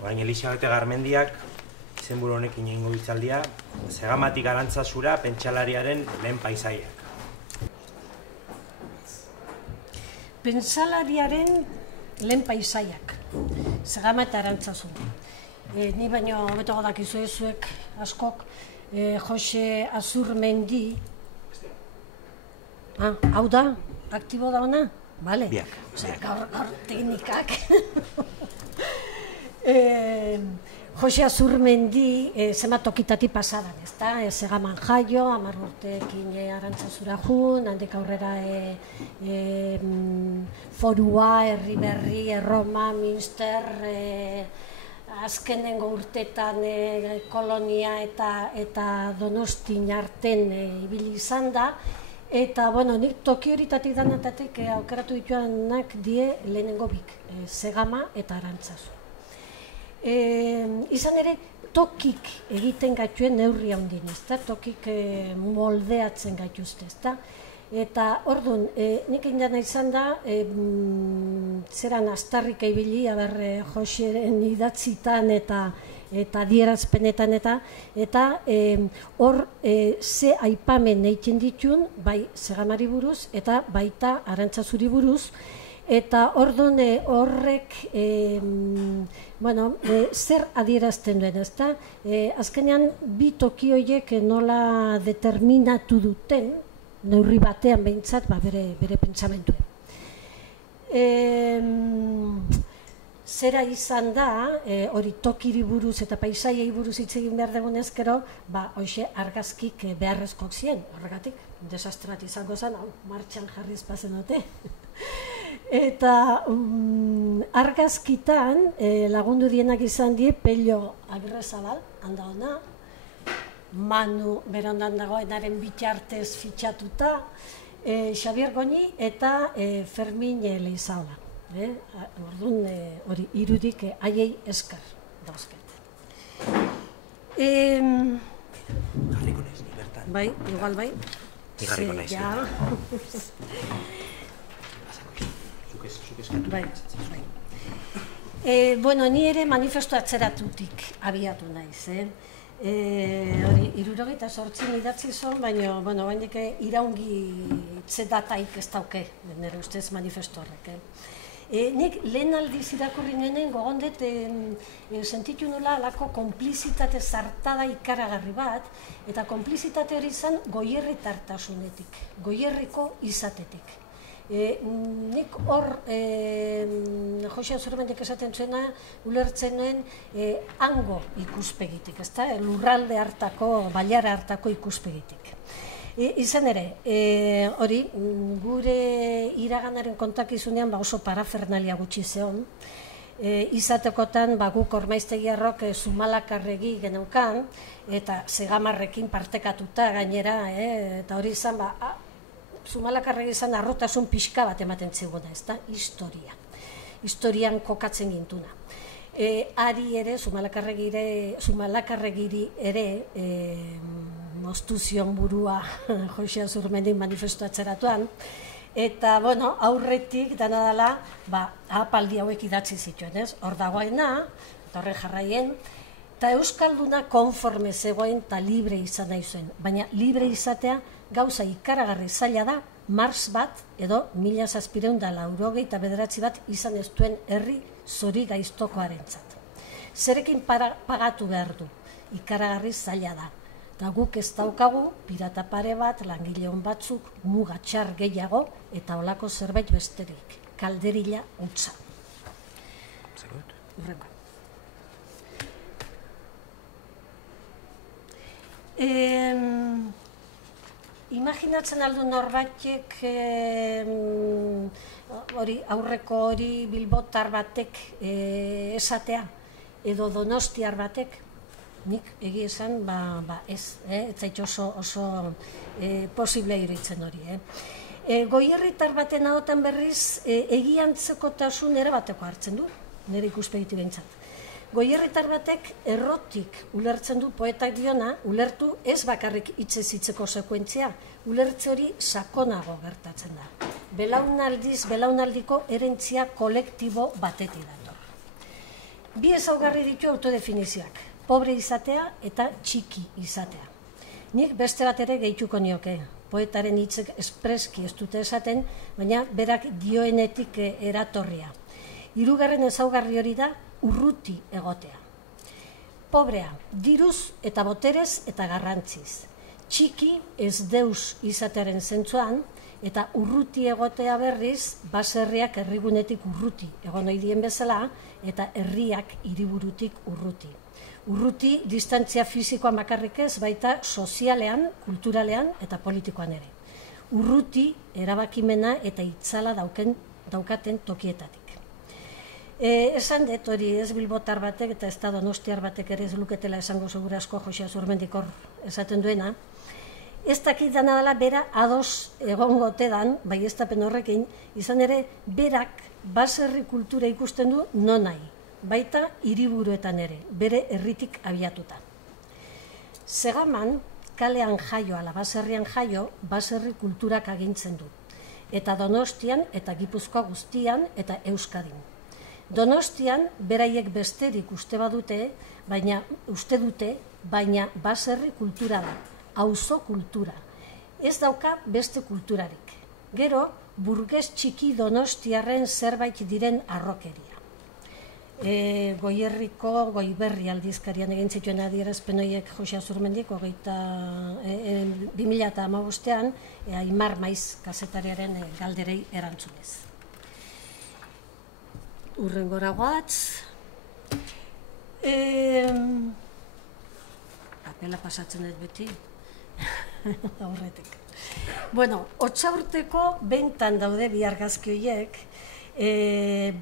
Orain Elisabete Garmendiak izenburu honekin egingo hitzaldia, Segamatik Arantzazura pentsalariaren lehen paisaiak. Pentsalariaren lehen paisaiak, Segama eta Arantzazura. Ni baino hobeto dakizu zuek askok Jose Azurmendi. Hau da, aktibo da ona? Bale. Biak. Gaur teknikak. Jose Azurmendi zenbat tokitatik pasadan, ezta? Segaman jaio, 10 urteekin Arantzazura jun, handik aurrera Forua, Herri Berri, Erroma, Münster, azkenengo urtetan Kolonia eta Donostin arten ibili izan da. Eta, nik toki horitatik danatatik aukeratu dituanak die lehenengo bik, Segama eta Arantzazu. Izan ere, tokik egiten gaituen neurri handien, ezta? Tokik moldeatzen gaituzte, ezta? Eta, orduan, nik indana izan da, zeran astarrik ibili, Joseren idatzitan eta adierazpenetan eta hor ze aipamen egiten ditun, bai Segamari buruz eta baita Arantzazuri buruz, eta orduan horrek zer adierazten duen, ezta? Azkenean bi toki horiek nola determinatu duten, neurri batean behintzat bere pentsamentuen. Zera izan da, hori tokiri buruz eta paisaiei buruz hitz egin behar dugunez, gero, hoxe argazkik beharrezkoak ziren, horregatik, desastre bat izango zen, martxan jarriz pasen dute. Eta argazkitan lagundu dienak izan die Pello Agirrezabal, handa ona, Manu berondan dagoenaren bitartez fitxatuta, Xabier Goñi eta Fermin Leizaola. Orduan hori irudik haiei eskar dauzket. Jarriko naiz, ni bertan. Bai, igual bai. Ni jarriko naiz. Zuk eskatu. Bai. Ni ere manifesto atzeratutik abiatu naiz, hori, 78 idatzi zon, baina, baindik iraungi dataik ez dauke, nire ustez manifesto horrek, Nik lehen aldiz irakurri nenen gogondet sentitu nola alako konplizitate zartada ikaragarri bat, eta konplizitate hori izan goierritartasunetik, goierriko izatetik. Nik hor, Jose Azurmendik esaten zuena, ulertzen nuen hango ikuspegitik, ezta? Lurralde hartako, bailara hartako ikuspegitik. Izan ere, hori, gure iraganaren kontakizunean oso parafernalia gutxi zeon, izatekotan guk Ormaiztegiarrok Zumalakarregi geneukan, eta Segamarrekin partekatuta gainera, eta hori izan, Zumalakarregi izan arrotasun pixka bat ematen ziguna, ezta? Historian kokatzen gintuna. Ari ere, Zumalakarregiri ere, moztu zion burua Jose Azurmendi manifesto atzeratuan, eta, aurretik dana dela, ahapaldi hauek idatzi zituen, ez? Hor dagoena, eta horre jarraien, eta Euskalduna konforme zegoen eta libre izan nahi zuen, baina libre izatea gauza ikaragarri zaila da, Mars bat edo 1789 bat izan ez duen herri zori gaiztokoarentzat. Zerekin pagatu behar du, ikaragarri zaila da. Eta guk ez daukagu, pirata pare bat, langile hon batzuk, mugatxar gehiago, eta olako zerbait besterik, kalderila utza. Zerot? Urrengo. Imaginatzen aldu norbaitek, aurreko hori bilbotar batek esatea, edo donostiar batek, nik egia esan, ez zait oso posible iruditzen hori. Goierritar baten ahotan berriz egiantzekotasun ere bateko hartzen du, nire ikuspegiti behintzat. Goierritar batek errotik ulertzen du poetak diona, ulertu ez bakarrik hitzez hitzeko sekuentzia, ulertze hori sakonago gertatzen da. Belaunaldiz, belaunaldiko erentzia kolektibo batetik dator. Bi ezaugarri ditu autodefinizioak, pobre izatea eta txiki izatea. Nik beste bat ere gehituko nioke, poetaren hitzek espreski ez dute esaten, baina berak dioenetik eratorria. Hirugarren ezaugarri hori da urruti egotea. Pobrea, diruz eta boterez eta garrantziz. Txiki ez deus izatearen zentzuan, eta urruti egotea berriz, baserriak herrigunetik urruti egon ohi dien bezala, eta herriak hiriburutik urruti. Urruti distantzia fisikoan bakarrik ez, baita sozialean, kulturalean eta politikoan ere. Urruti erabakimena eta itzala daukaten tokietatik. Esan dut hori ez bilbotar batek eta ez da donostiar batek ere ez luketela esango segura asko Joxe Azurmendik hor esaten duena. Ez dakit dana dela bera ados egongo otedan, bai ez tapen horrekin, izan ere berak baserri kultura ikusten du non nahi, baita hiriburuetan ere, bere herritik abiatuta. Segaman, kalean jaio ala baserrian jaio, baserri kulturak agintzen du. Eta Donostian eta Gipuzkoa guztian eta Euskadin. Donostian beraiek besterik uste dute, baina baserri kultura da. Auzo kultura. Ez dauka beste kulturarik. Gero, burges txiki donostiarren zerbait diren arrokeria. Goierriko Goiberri aldizkarian egin zituen adierazpen horiek Joxe Azurmendik 2015ean Aimar Maiz kazetariaren galderei erantzunez. Urrengora goatz. Papela pasatzen dut beti. Aurretik. Bueno, Otsaurteko bentan daude bi argazki horiek,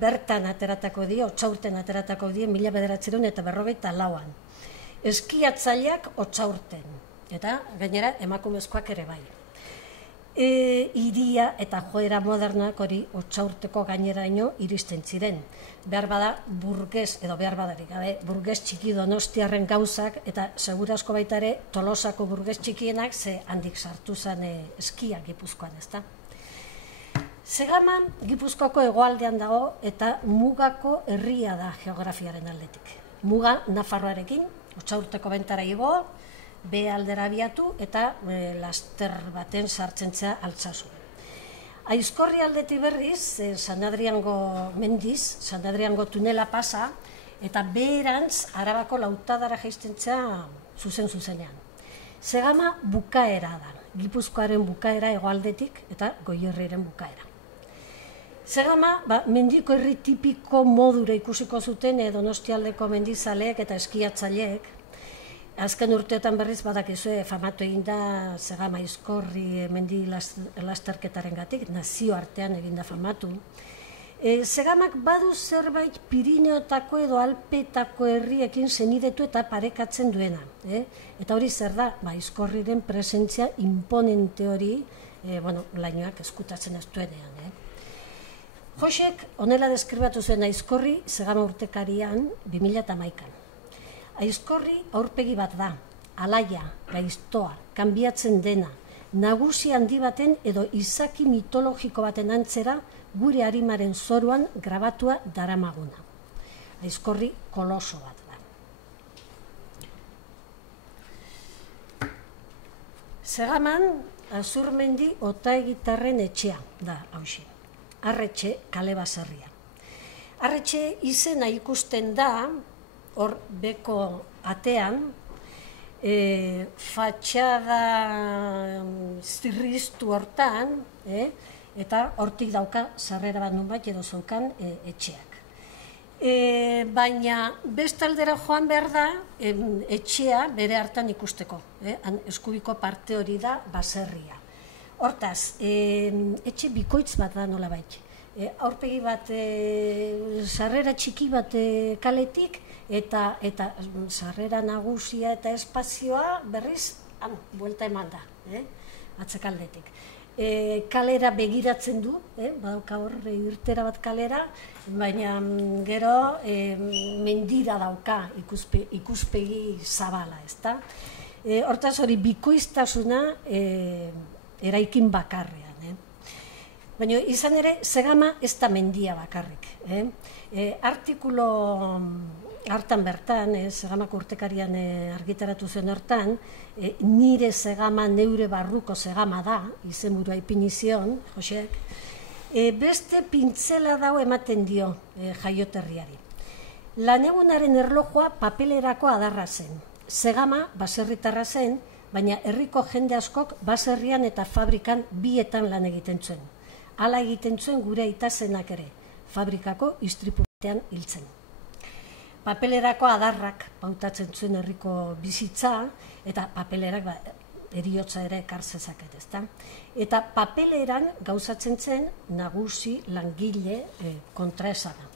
bertan ateratako die, Otsaurten ateratako die 1954an. Eskiatzaileak Otsaurten, eta gainera emakumezkoak ere bai. Hiria eta joera modernoak hori Otsaurteko gaineraino iristen ziren. Behar bada burges, edo behar badarik gabe, burges txiki donostiarren gauzak, eta segurazko baita ere Tolosako burges txikienak ze handik sartu zen eskia Gipuzkoan, ezta? Segaman Gipuzkoako hegoaldean dago eta mugako herria da geografiaren aldetik. Muga Nafarroarekin, Otsaurteko bentara igo, be aldera abiatu eta laster baten sartzen zea Altsasu. Aizkorri aldetik berriz, San Adriango mendiz, San Adriango tunela pasa, eta beherantz Arabako Lautadara jaisten zea zuzenean. Segama bukaera da, Gipuzkoaren bukaera hegoaldetik eta Goierriren bukaera. Segama, mendiko herri tipiko modura ikusiko zuten Donostialdeko mendizaleek eta eskiatzaileek. Azken urteetan berriz badakizue famatu egin da Segama Aizkorri mendi lasterketaren gatik, nazioartean egin da famatu. Segamak badu zerbait Pirineotako edo Alpetako herriekin senidetu eta parekatzen duena. Eta hori zer da, Aizkorriren presentzia imponente hori, lainoak eskutatzen ez duenean. Joxek honela deskribatu zuen Aizkorri Segama urtekarian 2011an. Aizkorri aurpegi bat da, alaia, gaiztoa, kanbiatzen dena, nagusi handi baten edo izaki mitologiko baten antzera gure arimaren zoruan grabatua daramaguna. Aizkorri koloso bat da. Segaman, Azurmendi Otaegitarren etxea da hauxe. Arretxe kale baserria. Arretxe izena ikusten da, hor beko atean, fatxada zirriztu hortan, eta hortik dauka sarrera bat nunbait edo zaukan etxeak. Baina bestaldera joan behar da etxea bere hartan ikusteko, eskubiko parte hori da baserria. Hortaz, etxe bikoitz bat da nolabait. Aurpegi bat, sarrera txiki bat kaletik, eta sarrera nagusia eta espazioa berriz, buelta eman da, atzekaldetik. Kalera begiratzen du, badauka hor irtera bat kalera, baina gero mendira dauka ikuspegi zabala, ezta? Hortaz hori bikoiztasuna eraikin bakarrean. Baina izan ere, Zegama ez da mendia bakarrik. Artikulo hartan bertan, Zegamako urtekarian argitaratu zen hortan, nire Zegama, neure barruko Zegama da, izenburua ipini zion, Josek, beste pintzela dago ematen dio jaioterriari. Lanegunaren erlojua papelerako adarra zen. Zegama baserritarra zen, baina herriko jende askok baserrian eta fabrikan bietan lan egiten zuen. Hala egiten zuen gure aitazenak ere, fabrikako istripu batean hiltzen. Papelerako adarrak pautatzen zuen herriko bizitza, eta papelerak heriotza ere ekar zezaket, ezta? Eta papeleran gauzatzen zen nagusi langile kontraesana.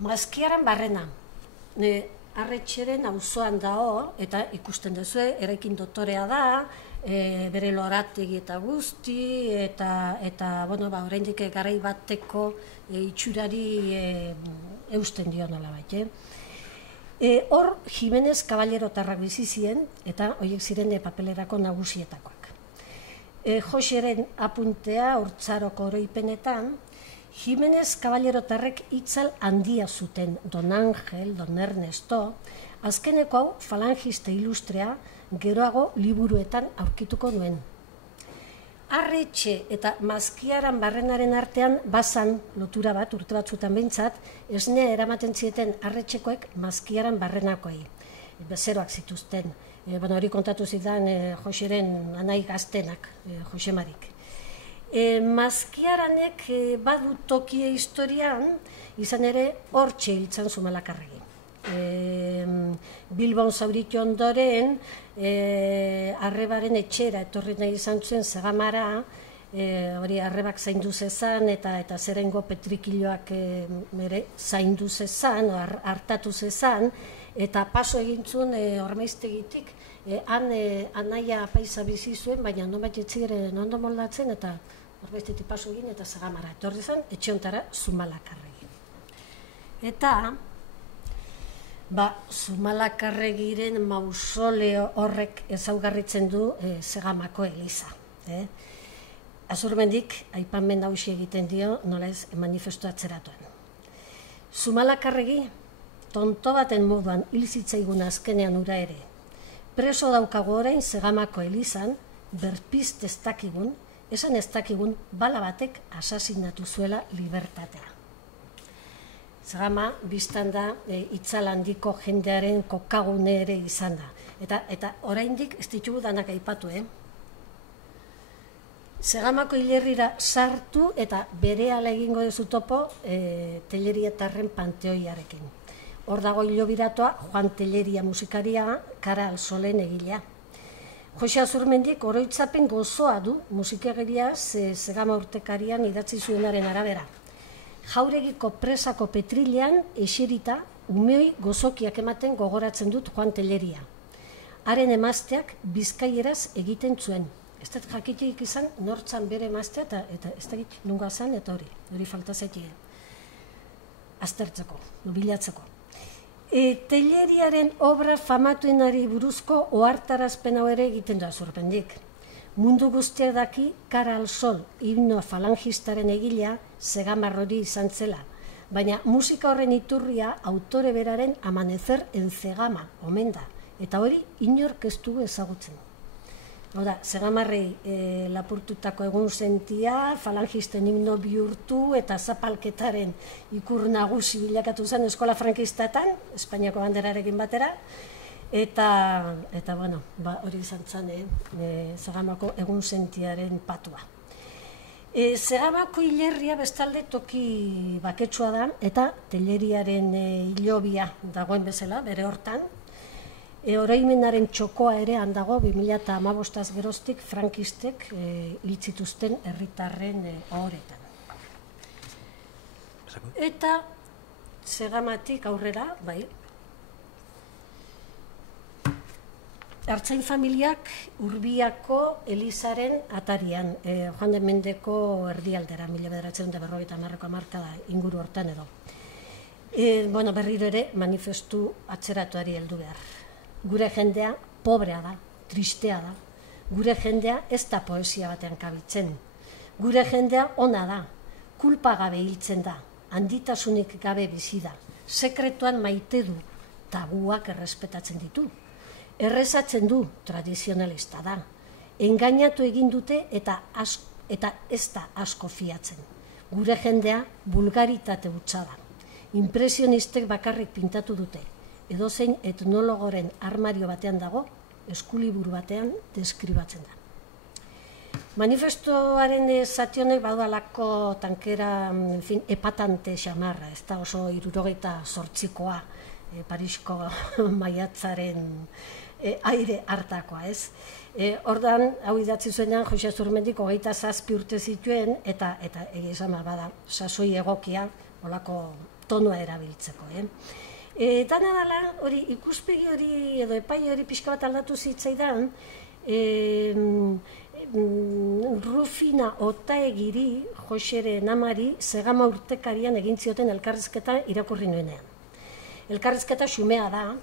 Mazkiaran barrena, Arretxeren auzoan dago, eta ikusten duzu, eraikin dotorea da, bere lorategi eta guzti, eta oraindik garai bateko itxurari eusten dio nolabait. Hor, Jimenez kaballerotarrak bizi ziren, eta horiek ziren papelerako nagusietakoak. Joseren apuntea, Hortzaroko oroipenetan, Jimenez kaballerotarrek itzal handia zuten, Don Angel, Don Ernesto, azkeneko hau falangista ilustrea geroago liburuetan aurkituko duen. Arretxe eta Mazkiaran barrenaren artean bazan lotura bat, urte batzutan behintzat, esnea eramaten zieten Arretxekoek Mazkiaran barrenakoi. Bezeroak zituzten. Hori kontatu zidan Joseren anai gaztenak, Josemarik. Mazkiaranek badu tokie historian, izan ere hortxe hiltzen Zumalakarregi. Bilbon zauritu ondoren, arrebaren etxera etorri nahi izan zuen Zegamara, hori arrebak zaindu zezan eta zerengo petrikiloak zaindu zezan, hartatu zezan, eta paso egin zuen Ormaiztegitik, anaia paisa bizi zuen, baina nonbait etziren ondo moldatzen, eta Ormaiztegitik paso egin eta Zegamara etorri zen, etxe hontara Zumalakarregi. Eta Zumalakarregiren mausoleo horrek ezaugarritzen du Zegamako eliza. Azurmendik, aipamen hausi egiten dio, nola ez manifestu atzeratuen. Zumalakarregi, tonto baten moduan hil zitzaigun azkenean ura ere. Preso daukagu orain Zegamako elizan, berpizte ez dakigun, esan ez dakigun bala batek asasinatu zuela libertatea. Zegama, biztan da, itzal handiko jendearen kokagune ere izan da. Eta oraindik ez ditugu danak aipatu, Zegamako hilerrira sartu eta berehala egingo duzu topo Tellerietarren panteoiarekin. Hor dago hilobiratoa Juan Telleria musikaria, Kara al Solen egilea. Jose Azurmendik oroitzapen gozoa du musikegeria Zegama urtekarian idatzi zuenaren arabera. Jauregiko presako petrilean eserita umeoi gozokiak ematen gogoratzen dut Juan Telleria. Haren emazteak bizkaieraz egiten zuen. Ez dut jakitik izan nortzan bere emaztea eta ez dakit nunga zan eta hori falta zaitie. Aztertzeko, bilatzeko. Telleriaren obra famatuenari buruzko ohartarazpen hau ere egiten da Azurmendik. Mundu guztia daki Kara al Sol, himno falangistaren egilea Zegamarrori izan zela, baina musika horren iturria autore beraren Amanecer en Zegama omen da, eta hori inork ez dugu ezagutzen. Hau da, Zegamarrei lapurtutako egun sentia, falangisten himno bihurtu eta zapalketaren ikur nagusi bilakatu zen eskola frankistatan, Espainiako banderarekin batera, eta hori izan zen Zegamako egun sentiaren patua. Zegamako hilerria bestalde toki baketsua da, eta Telleriaren hilobia dagoen bezala, bere hortan, oroimenaren txokoa ere handago 2015 geroztik frankistek hiltzituzten herritarren ohoretan. Eta Zegamatik aurrera, bai, Artzain familiak Urbiako Elizaren atarian, Joan de Mendeko erdialdera, 1950ko hamarkada inguru hortan edo. Berriro ere manifestu atzeratuari heldu behar. Gure jendea pobrea da, tristea da, Gure jendea ez da poesia batean kabitzen. Gure jendea ona da, kulpa gabe hiltzen da, handitasunik gabe bizi da, sekretuan maite du, tabuak errespetatzen ditu. Errezatzen du, tradizionalista da. Engainatu egin dute eta ez da asko fiatzen. Gure jendea vulgaritate hutsa da. Impresionistek bakarrik pintatu dute. Edozein etnologoren armario batean dago, eskuliburu batean deskribatzen da. Manifestoaren zati honek badalako tankera, epatante xamarra, ez da oso 78koa, Parisko maiatzaren aire hartakoa, ez? Ordan, hau idatzi zuenean, Jose Azurmendik 27 urte zituen, eta egia esan bada, sasoi egokia, olako tonua erabiltzeko, Dana dela, hori ikuspegi hori edo epai hori pixka bat aldatu zitzaidan, Rufina Otaegiri, Joseren amari, Zegama urtekarian egin zioten elkarrizketa irakurri nuenean. Elkarrizketa xumea da,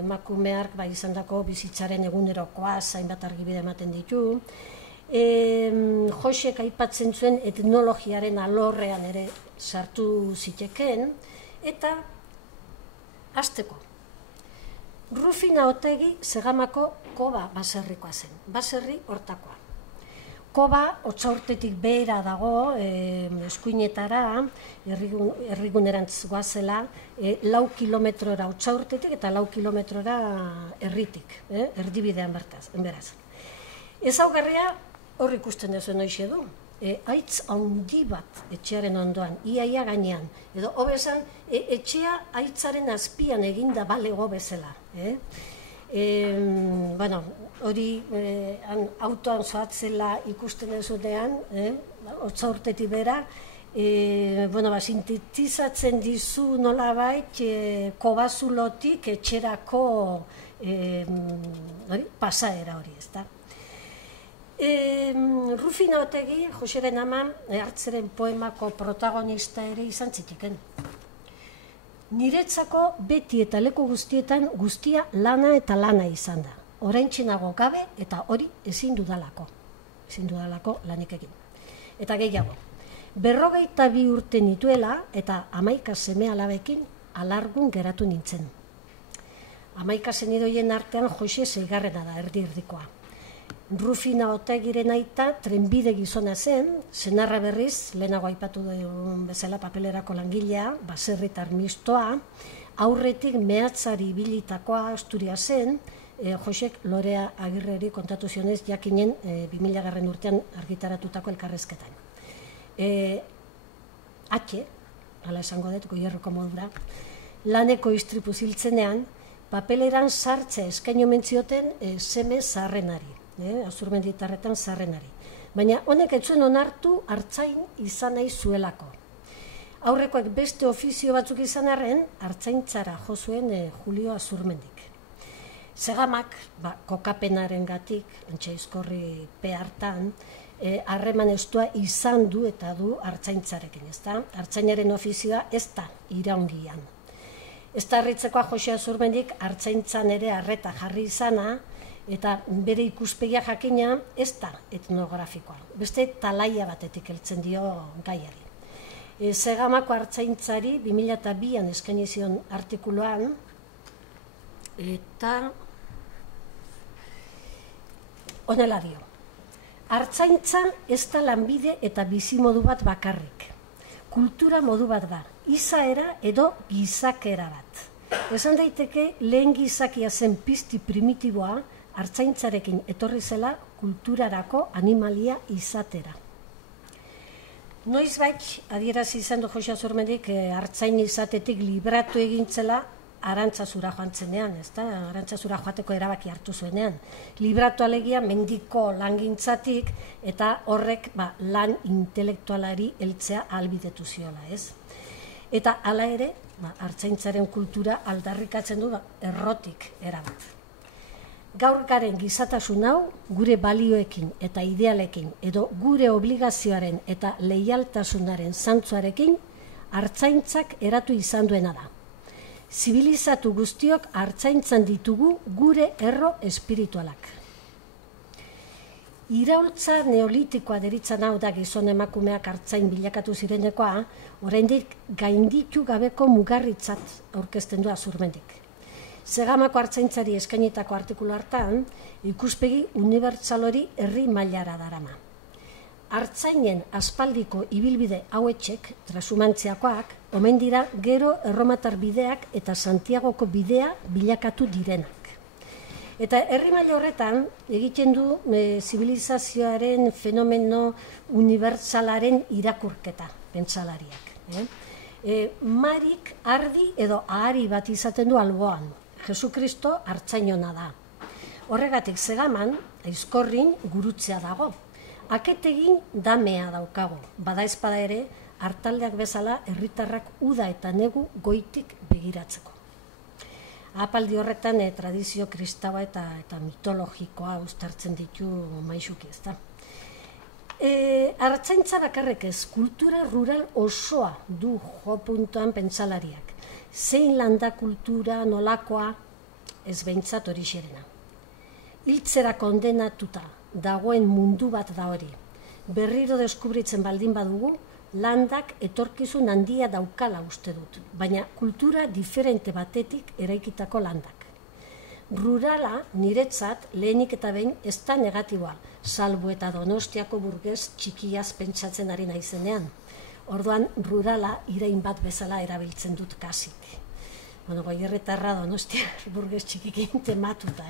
emakumeak izan dako bizitzaren egunerokoa, zainbat argibide ematen ditu. Josek aipatzen zuen etnologiaren alorrean ere sartu ziteken, eta hasteko. Rufina Otaegi Zegamako Koba baserrikoa zen, baserri hortakoa. Koba, Otsaurtetik behera dago, eskuinetara, herrigunerantz goazela, 4 kilometrora Otsaurtetik eta 4 kilometrora herritik, erdibidean beraz. Ezaugarria hor ikusten duzuen hoxe du. Aitz handi bat etxearen ondoan, iaia gainean, edo hobesan, etxea aitzaren azpian eginda balego bezala. Hori autoan zoatzela ikusten dezunean, Otsaurtetik bera, sintetizatzen dizu nolabait Kobazulotik etxerako pasaera hori, ezta? Rufina Otaegi, Joseren ama, Hartzeren poemako protagonista ere izan zitiken. Niretzako beti eta leku guztietan guztia lana eta lana izan da. Oraintxenago gabe eta hori ezin dudalako lanik egin. Eta gehiago, 52 urte nituela eta 11 seme alabekin alargun geratu nintzen. 11 senidoien artean Jose 6. da, erdi-erdikoa. Rufina Otaegiren aita trenbide gizona zen, senarra berriz, lehenago aipatu duen bezala papelerako langilea, baserritar mistoa, aurretik mehatzari ibilitakoa Asturiasen, Josek Lorea Agirreri kontatu zionez jakinen 2000. Urtean argitaratutako elkarrezketan. Hala esango dut, goierroko modura, laneko istripu ziltzenean, papeleran sartzea eskaino mentzioten seme zaharrenari. Azurmenditarretan zaharrenari. Baina honek ez zuen onartu artzain izan nahi zuelako. Aurrekoek beste ofizio batzuk izan arren, artzaintzara jo zuen Julio Azurmendik. Zegamak, kokapenaren gatik, Antxaizkorri pe hartan, harreman estua izan du eta du artzaintzarekin, ezta? Artzainaren ofizioa ez da iraungian. Ez da harritzekoa Jose Azurmendik artzaintzan ere arreta jarri izana, eta bere ikuspegia jakina ez da etnografikoa. Beste talaia batetik heltzen dio gaiari. Zegamako artzaintzari 2002an eskaini zion artikuluan, eta honela dio. Artzaintza ez da lanbide eta bizimodu bat bakarrik. Kultura modu bat da, izaera edo gizakera bat. Esan daiteke lehen gizakia zen pizti primitiboa, artzaintzarekin etorri zela kulturarako animalia izatera. Noizbait adierazi izan du Jose Azurmendik artzain izatetik libratu egintzela Arantzazura joan zenean, Arantzazura joateko erabaki hartu zuenean. Libratu alegia mendiko langintzatik eta horrek lan intelektualari heltzea ahalbidetu ziola, ez? Eta hala ere, artzaintzaren kultura aldarrikatzen du errotik erabat. Gaur garen gizatasun hau, gure balioekin eta idealekin edo gure obligazioaren eta leialtasunaren zantzuarekin artzaintzak eratu izan duena da. Zibilizatu guztiok artzaintzan ditugu gure erro espiritualak. Iraultza neolitikoa deritzan hau da gizon emakumeak artzain bilakatu zirenekoa, oraindik gainditu gabeko mugarritzat aurkezten du Azurmendik. Segamako artzaintzari eskainitako artikulu hartan, ikuspegi unibertsal hori herri mailara darama. Artzainen aspaldiko ibilbide hauetxek, trasumantziakoak, omen dira gero erromatar bideak eta Santiagoko bidea bilakatu direnak. Eta herri maila horretan egiten du zibilizazioaren fenomeno unibertsalaren irakurketa pentsalariak. Marik, ardi edo ahari bat izaten du alboan. Jesukristo artzainona da. Horregatik Segaman, aizkorrin gurutzea dago. Aketegin damea daukago. Bada espada ere, hartaldeak bezala herritarrak uda eta negu goitik begiratzeko. Apaldi horretan tradizio kristaua eta mitologikoa uztartzen ditu maisuki, ezta. Artzaintza bakarrek ez, kultura rural osoa du jo puntuan pentsalariak. Zein landa kultura nolakoa ez behintzat hori xerena. Hiltzera kondenatuta dagoen mundu bat da hori. Berriro deskubritzen baldin badugu, landak etorkizun handia daukala uste dut, baina kultura diferente batetik eraikitako landak. Rurala niretzat lehenik eta behin ez da negatiboa, salbu eta Donostiako burges txikiaz pentsatzen ari naizenean. Orduan rurala irain bat bezala erabiltzen dut kasik. Goierretarra Donostia burges txikikin tematuta,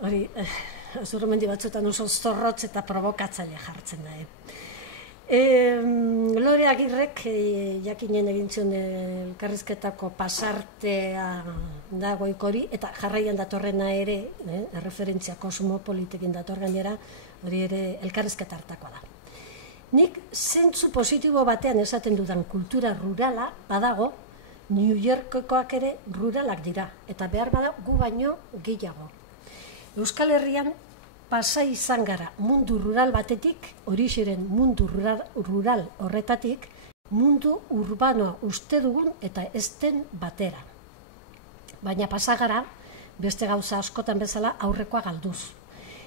Hori, Azurmendi batzuetan oso zorrotz eta provokatzaile jartzen da. Lore Agirrek jakinen egin zion elkarrizketako pasartea da goikori, eta jarraian datorrena ere, referentzia kosmopolitekin dator gainera, hori ere elkarrizketa hartakoa da. Nik zentzu positibo batean esaten dudan kultura rurala badago, New Yorkekoak ere ruralak dira, eta behar bada gu baino gehiago. Euskal Herrian pasa izan gara mundu rural batetik, horixiren mundu rural horretatik, mundu urbanoa uste dugun eta ez den batera. Baina pasa gara, beste gauza askotan bezala aurrekoa galduz.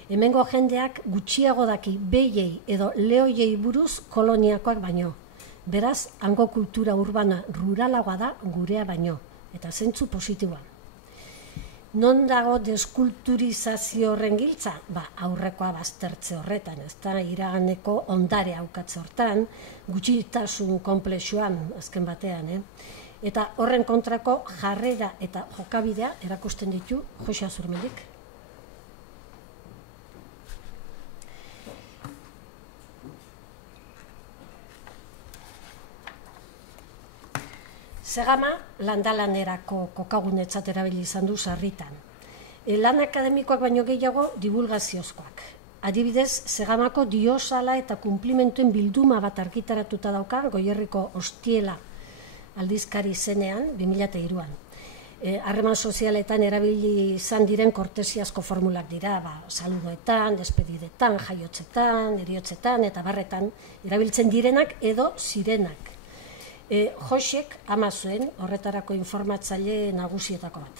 Hemengo jendeak gutxiago daki behiei edo lehoiei buruz koloniakoak baino. Beraz, hango kultura urbana ruralagoa da gurea baino, eta zentzu positiboan. Non dago deskulturizazio horren giltza? Aurrekoa baztertze horretan, ez da, iraganeko ondare haukatze hortan, gutxitasun konplexuan azken batean, Eta horren kontrako jarrera eta jokabidea erakusten ditu Jose Azurmendik. Segama landalanerako kokagunetzat erabili izan du sarritan. Lan akademikoak baino gehiago divulgaziozkoak. Adibidez, Segamako diosala eta kumplimentuen bilduma bat argitaratuta dauka Goierriko Ostiela aldizkari zenean 2003an. Harreman sozialetan erabili izan diren kortesiazko formulak dira, saludoetan, despedidetan, jaiotzetan, eriotzetan eta barretan erabiltzen direnak edo zirenak. Josek ama zuen horretarako informatzaile nagusietako bat.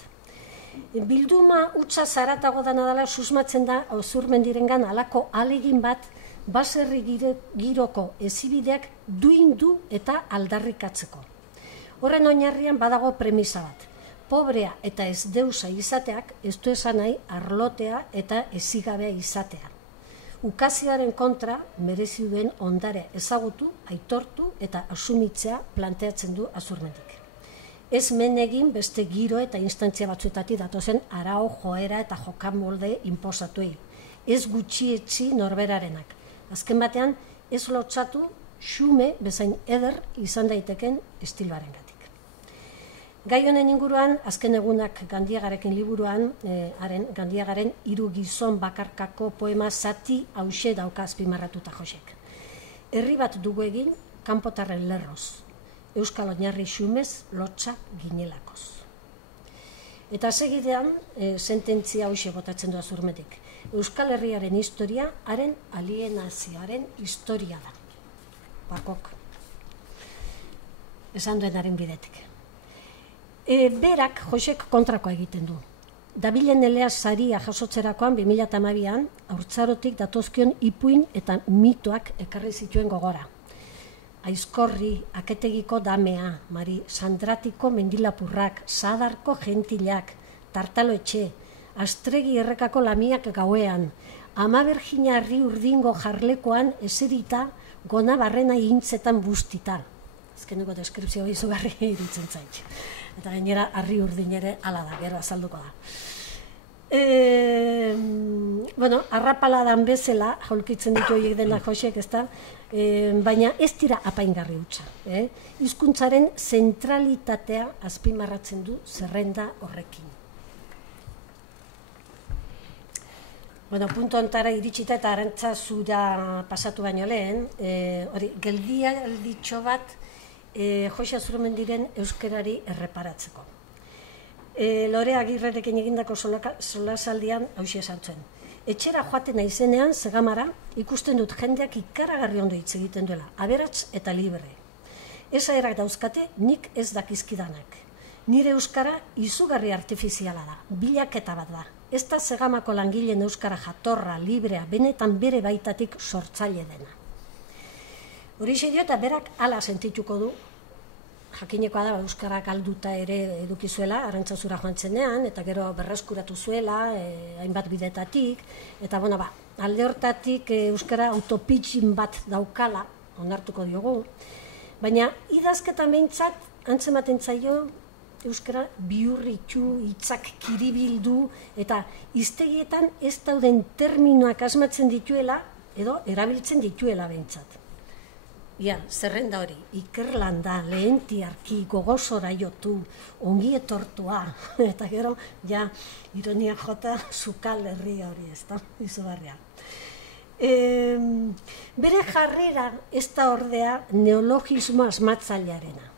Bilduma hutsa zaratago dana dela susmatzen da Azurmendirengan halako ahalegin bat baserri giroko hezibideak duindu eta aldarrikatzeko. Horren oinarrian badago premisa bat. Pobrea eta ez deusa izateak ez du esan nahi arlotea eta ezigabea izatea. Ukazioaren kontra merezi duen ondare ezagutu, aitortu eta asumitzea planteatzen du Azurmendik. Ez men egin beste giro eta instantzia batzuetatik datozen arau, joera eta jokamolde inposatuei. Ez gutxietsi norberarenak. Azken batean ez lotsatu xume bezain eder izan daiteken estiloarengatik. Gai honen inguruan, azken egunak Gandiagarekin liburuan, Gandiagaren 3 gizon bakarkako poema zati hauxe dauka azpimarratuta Josek. Herri bat dugu egin, kanpotarren lerroz. Euskal oinarri xumez lotsa ginelakoz. Eta segidean, sententzia hauxe botatzen du Azurmendik. Euskal Herriaren historia, haren alienazioaren historia da. Bakok. Esan duenaren bidetik. Berak Josek kontrakoa egiten du. dabilen elea saria jasotzerakoan 2012an, haurtzarotik datozkion ipuin eta mitoak ekarri zituen gogora. Aizkorri, Aketegiko damea, Mari Sandratiko mendilapurrak, Sadarko gentilak, Tartalo etxe, Astregi errekako lamiak gauean, Ama Bergina Harri Urdingo jarlekoan eserita gona barrena hintzetan bustita. Azkeneko deskripzio izugarri iruditzen zait. Eta gainera Harri Urdin ere hala da, gero azalduko da. Arrapaladan bezala, jaulkitzen ditu horiek dena Josek, ezta? Baina ez dira apaingarri hutsa. Hizkuntzaren zentralitatea azpimarratzen du zerrenda horrekin. Punto ontara iritsita eta Arantzazura pasatu baino lehen, geldialditxo bat Jose Azurmendiren euskerari erreparatzeko. Lore Agirrerekin egindako solasaldian hauxe esan zuen. Etxera joaten naizenean, Segamara, ikusten dut jendeak ikaragarri ondo hitz egiten duela, aberats eta libre. Esaerak dauzkate, nik ez dakizkidanak. Nire euskara izugarri artifiziala da, bilaketa bat da. Ez da Segamako langileen euskara jatorra, librea, benetan bere baitatik sortzaile dena. Horixe dio eta berak hala sentituko du, jakinekoa da euskara galduta ere edukizuela, Arantzazura joan zenean, eta gero berreskuratu zuela, hainbat bidetatik, eta alde hortatik euskara autopitxin bat daukala, onartuko diogu, baina idazketan behintzat antzematen zaio euskara bihurritu, hitzak kiribildu, eta hiztegietan ez dauden terminoak asmatzen dituela, edo erabiltzen dituela behintzat. Zerrenda hori, Ikerlanda, lehentiarki, gogosora jotu, ongi etortua, eta gero, ironia jota, Sukal herria hori, ez da, izugarria. Bere jarrera ez da ordea neologismo asmatzailearena.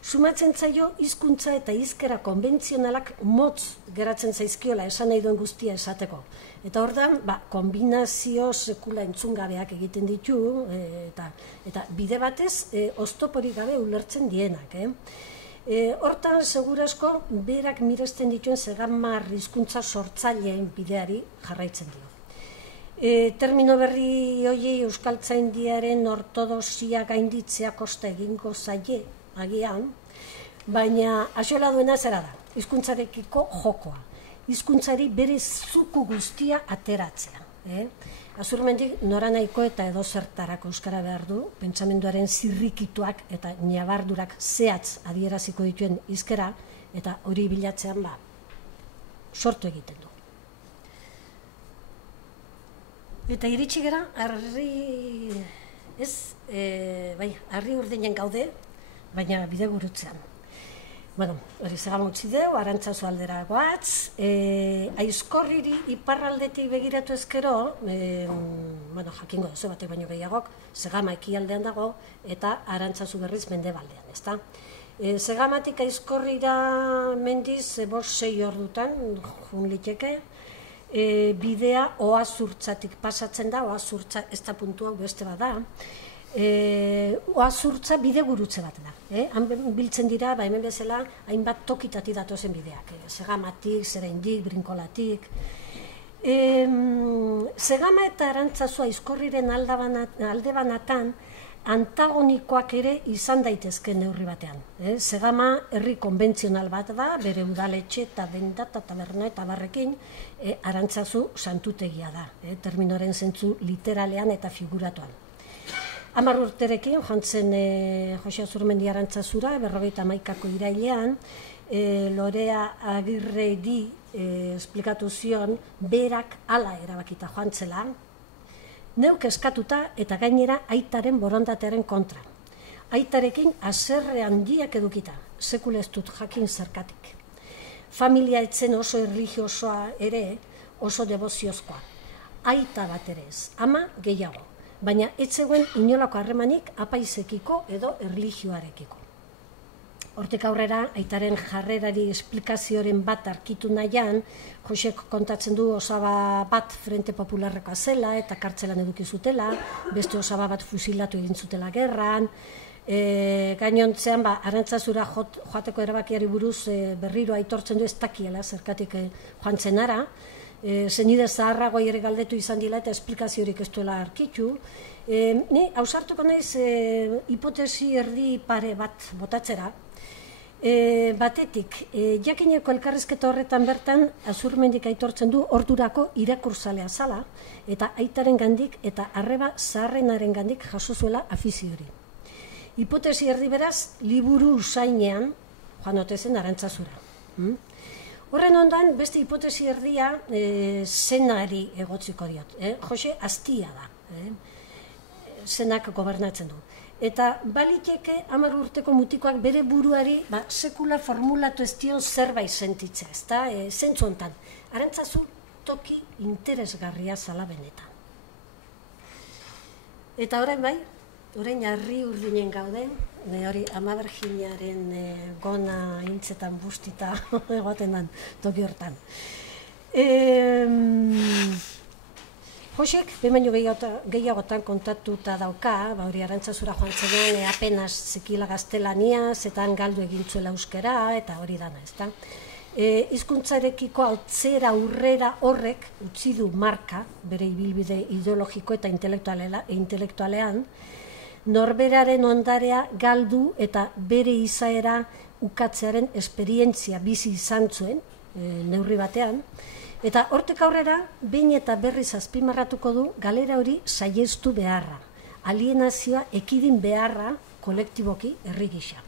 Sumatzen zaio hizkuntza eta hizkera konbentzionalak motz geratzen zaizkiola esan nahi duen guztia esateko. Eta ordan, kombinazio sekula entzungabeak egiten ditu, eta bide batez, oztoporik gabe ulertzen dienak. Hortan, segurasko, berak miresten dituen Segamar hizkuntza sortzaileen bideari jarraitzen dio. Termino berri hori euskaltzaindiaren ortodoxia gainditzea kosta egingo zaie, agian, baina axola duena zera da, hizkuntzarekiko jokoa. Hizkuntzari bere zuku guztia ateratzea. Azurmendik noranahiko eta edozertarako euskara behar du, pentsamenduaren zirrikituak eta nabardurak zehatz adieraziko dituen hizkera, eta hori bilatzean sortu egiten du. Eta iritsi gara, Harri Urdinen gaude, baina bide gurutzean. Hori Segama utzi deu, Arantzazu aldera goatz, Aizkorriri iparraldetik begiratu ezkero, jakingo duzu batek baino gehiagok, Segama ekialdean dago, eta Arantzazu berriz mendebaldean, ezta? Segamatik Aizkorrira mendiz 5-6 ordutan, jun liteke, bidea Oazurtzatik pasatzen da, Oazurtza ez da puntu hau beste bat da, Oazurtza bide gurutze bat da. Han biltzen dira, hemen bezala, hainbat tokitati datozen bideak. Segamatik, Zeraindik, Brinkolatik. Segama eta Arantzazua Aizkorriren alde banatan antagonikoak ere izan daitezke neurri batean. Segama herri konbentzional bat da, bere udaletxe eta bendata taberna eta barrekin, Arantzazu santutegia da, terminoren zentzu literalean eta figuratuan. 10 urterekin, joan zen Jose Azurmendi Arantzazura, 51ko irailean, Lorea Agirreri esplikatu zion, berak hala erabakita joan zela, neuk eskatuta eta gainera aitaren borondatearen kontra. Aitarekin haserre handiak edukita, sekula ez dut jakin zergatik. Familia etzen oso erlijiosoa ere, oso devoziozkoa. Aita bat ere ez, ama gehiago. Baina ez zegoen inolako harremanik apaizekiko edo erlijioarekiko. Hortik aurrera, aitaren jarrerari esplikazioren bat arkitu nahian, Josek kontatzen du osaba bat Frente Popularrekoa zela eta kartzelan eduki zutela, beste osaba bat fusilatu egin zutela gerran, Gainontzean, Arantzazura joateko erabakiari buruz berriro aitortzen du ez dakiela, zergatik joan zenara. Zenide zaharrago ere galdetu izan dila eta esplikaziorik ez duela arkitu. Ni ausartuko naiz hipotesi erdi pare bat botatzera. Batetik, jakineko elkarrizketa horretan bertan Azurmendik aitortzen du ordurako irakurzalea zala eta aitaren gandik eta arreba zaharrenaren gandik jaso zuela afizio hori. Hipotesi erdi beraz, liburu usainean joan otezen Arantzazura. Horren ondoan, beste hipotesi erdia zenari egotziko diot. Jose Aztia da, zenak gobernatzen du. Eta baliteke 10 urteko mutikoak bere buruari sekula formulatu ez dion zerbait sentitzea, ezta? Zentzu hontan, Arantzazu toki interesgarria zala benetan. Eta orain bai, orain harri urdinen gauden, hori Ama Birjinaren gona intzetan bustita egoten den toki hortan. Josek, behin gehiagotan kontatuta dauka, hori Arantzazura joan zegoen apenas zekila gaztelaniaz, eta galdu egintzuela euskera, eta hori dana, ezta? Hizkuntzarekiko altzera aurrera horrek utzi du marka, bere ibilbide ideologiko eta intelektualean, norberaren ondarea galdu eta bere izaera ukatzearen esperientzia bizi izan zuen, neurri batean, eta hortik aurrera, behin eta berriz azpimarratuko du galera hori saihestu beharra, alienazioa ekidin beharra kolektiboki herri gisa.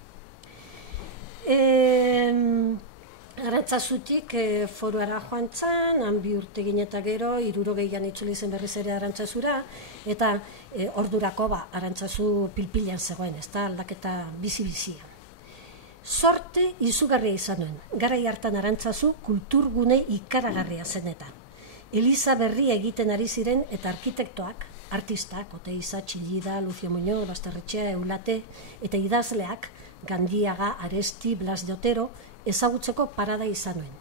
Arantzazutik foruara joan zan, han 2 urte egin eta gero, 60an itzuli zen berriz ere Arantzazura, eta ordurako Arantzazu pilpilean zegoen, ez da aldaketa bizi-bizia. Sorte izugarria izan duen, garai hartan Arantzazu kulturgune ikaragarria zenetan. Eliza berria egiten ari ziren eta arkitektoak, artistak, Oteiza, Txillida, Lucio Muñoz, Basterretxea, Eulate, eta idazleak, Gandiaga, Aresti, Blas de Otero, ezagutzeko parada izan duen.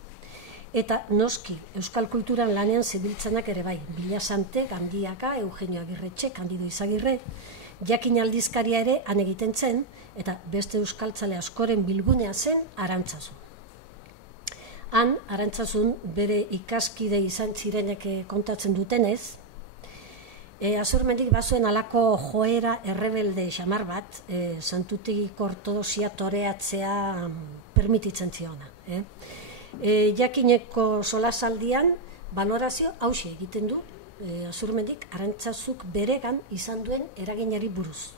Eta noski, euskal kulturan lanean zibiltzanak ere bai, Bilasante, Gandiaga, Eugenio Agirretxe, Kandido Izagirre, jakin aldizkaria ere han egiten zen, eta beste euskaltzale askoren bilgunea zen Arantzazu. Han, Arantzazun bere ikaskide izan zirenek kontatzen dutenez, Azurmendik bazuen alako joera errebelde xamar bat, santutegiko ortodoxia toreatzea permititzen ziona. Jakineko solasaldian balorazio hauxe egiten du Azurmendik Arantzazuk beregan izan duen eraginari buruz.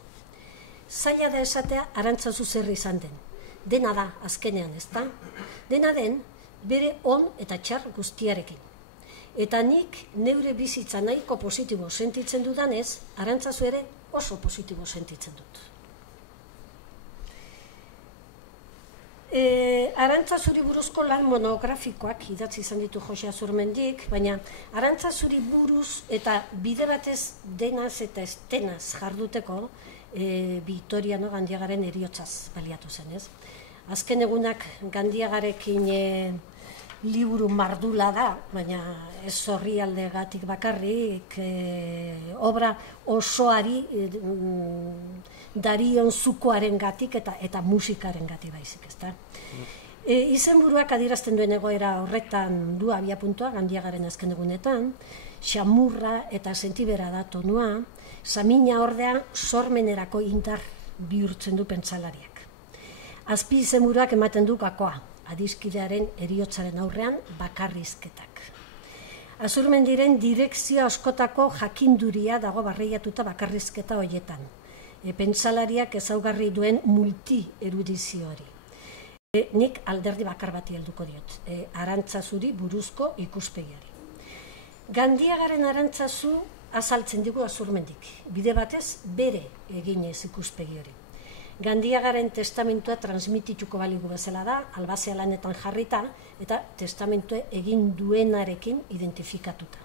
Zaila da esatea Arantzazu zer izan den. Dena da, azkenean, ezta? Dena den, bere on eta txar guztiarekin. Eta nik neure bizitza nahiko positibo sentitzen dudanez, Arantzazu ere oso positibo sentitzen dut. Arantzazuri buruzko lan monografikoak idatzi izan ditu Jose Azurmendik, baina Arantzazuri buruz eta bide batez denaz eta ez denaz jarduteko Vitoriano Gandiagaren heriotzaz baliatu zen, ez? Azken egunak Gandiagarekin liburu mardula da, baina ez orrialdegatik bakarrik, obra osoari Darion Zukoaren gatik eta musikaren gatik baizik, ezta? Izenburuak adierazten duen egoera horretan du abiapuntua Gandiagaren azken egunetan, xamurra eta sentibera da tonua, samina ordea sormenerako indar bihurtzen du pentsalariak. Azpi izenburuak ematen du gakoa, adiskidearen heriotzaren aurrean bakarrizketak. Azurmendiren direkzio askotako jakinduria dago barreiatuta bakarrizketa hoietan. Pentsalariak ezaugarri duen multi-erudizio hori. Nik alderdi bakar bati helduko diot, Arantzazuri buruzko ikuspegiari. Gandiagaren Arantzazu azaltzen digu Azurmendik, bide batez bere eginez ikuspegi hori. Gandiagaren testamentua transmitituko baligu bezala da, albazea lanetan jarrita, eta testamentua egin duenarekin identifikatuta.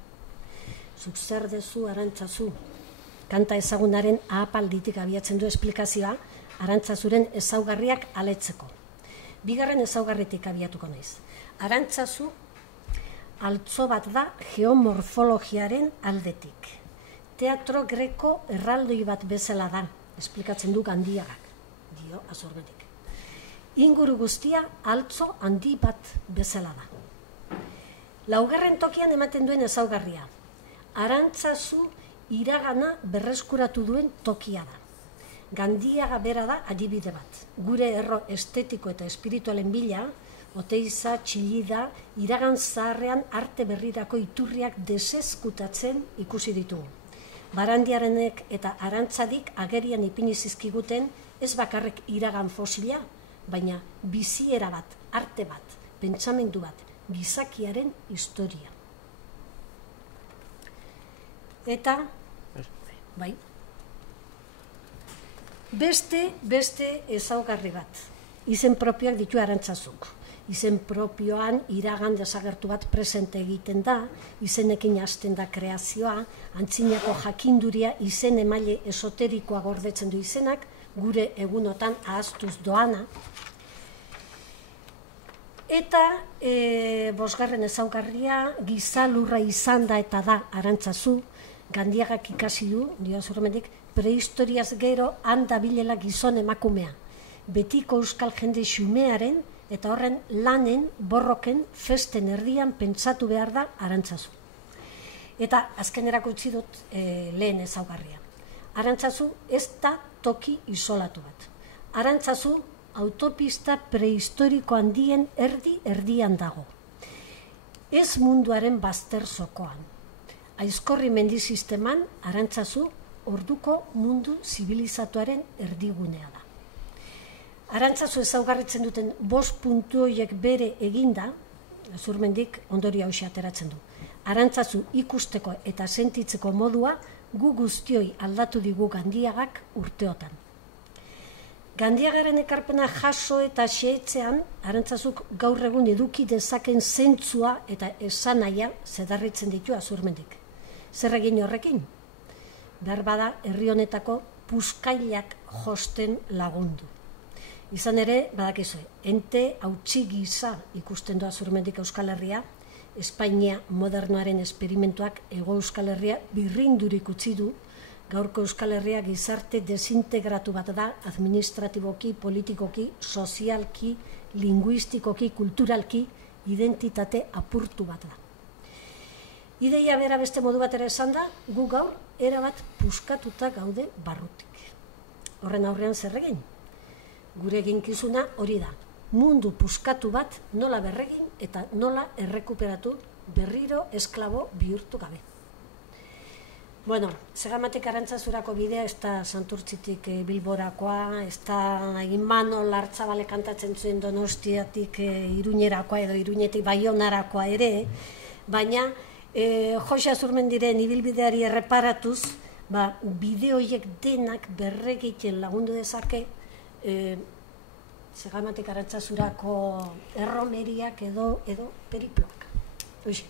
Zuk zer dezu Arantzazu? Kanta ezagunaren ahapalditik abiatzen du esplikazioa Arantzazuren ezaugarriak aletzeko. Bigarren ezaugarritik abiatuko naiz. Arantzazu altzo bat da geomorfologiaren aldetik. Teatro greko erraldoi bat bezala da, esplikatzen du Gandiagak. dio Azurmetik. Inguru guztia altzo handi bat bezala da. Laugarren tokian ematen duen ezaugarria. Arantzazu iragana berreskuratu duen tokia da. Gandiaga bera da adibide bat. Gure erro estetiko eta espiritualen bila, Oteiza, Txillida, iragan zaharrean arte berrirako iturriak deseskutatzen ikusi ditugu. Barandiarenek eta arantzadik agerian ipini zizkiguten ez bakarrik iragan fosila, baina biziera bat, arte bat, pentsamendu bat, gizakiaren historia. Eta, bai, beste ezaugarri bat, izen propioak ditu Arantzazuk. Izen propioan iragan desagertu bat presente egiten da, izenekin hasten da kreazioa, antzinako jakinduria izen emaile esoterikoa gordetzen du izenak, gure egunotan ahaztuz doana. Eta bosgarren ezaugarria giza lurra izan da eta da Arantzazu, Gandiagak ikasi du, dio Azurmetik, prehistoriaz gero handabilela gizon emakumea. Betiko euskal jende xumearen eta horren lanen, borroken, festen erdian pentsatu behar da Arantzazu. Eta azkenerako utzi dut lehen ezaugarria. Arantzazu ez da toki isolatu bat. Arantzazu autopista prehistoriko handien erdian dago. Ez munduaren bazter zokoan. Aizkorri mendizisteman Arantzazu orduko mundu zibilizatuaren erdigunea da. Arantzazu ezaugarritzen duten 5 puntu horiek bere eginda, Azurmendik ondorio hauxe ateratzen du. Arantzazu ikusteko eta sentitzeko modua gu guztioi aldatu digu Gandiagak urteotan. Gandiagaren ekarpena jaso eta xehetzean, Arantzazuk gaur egun eduki dezaken zentzua eta esanahia zedarritzen ditu Azurmendik. Zer egin horrekin? Berbada herri honetako puskailak josten lagundu. Izan ere, badakizue, ente hautsi gisa ikusten du Azurmendik Euskal Herria, Espainia modernoaren esperimentuak Hego Euskal Herria birrindurik utzi du, gaurko Euskal Herria gizarte desintegratu bat da, administratiboki, politikoki, sozialki, linguistikoki, kulturalki, identitate apurtu bat da. Ideia bera beste modu bat ere esan da, gu gaur erabat puskatuta gaude barrutik. Horren aurrean zer egin? Gure eginkizuna hori da. Mundu puskatu bat nola berregin eta nola errekuperatu berriro esklabo bihurtu gabe. Bueno, Segamatik Arantzazurako bidea ez da Santurtzitik Bilborakoa, ez da Imanol Lartzabale kantatzen zuen Donostiatik Iruñerakoa edo Iruñetik Baionarakoa ere, baina Jose Azurmendiren ibilbideari erreparatuz, bideoiek denak berregiten lagundu dezake Segamatik Arantzazurako erromeriak edo periploak. Hoxe.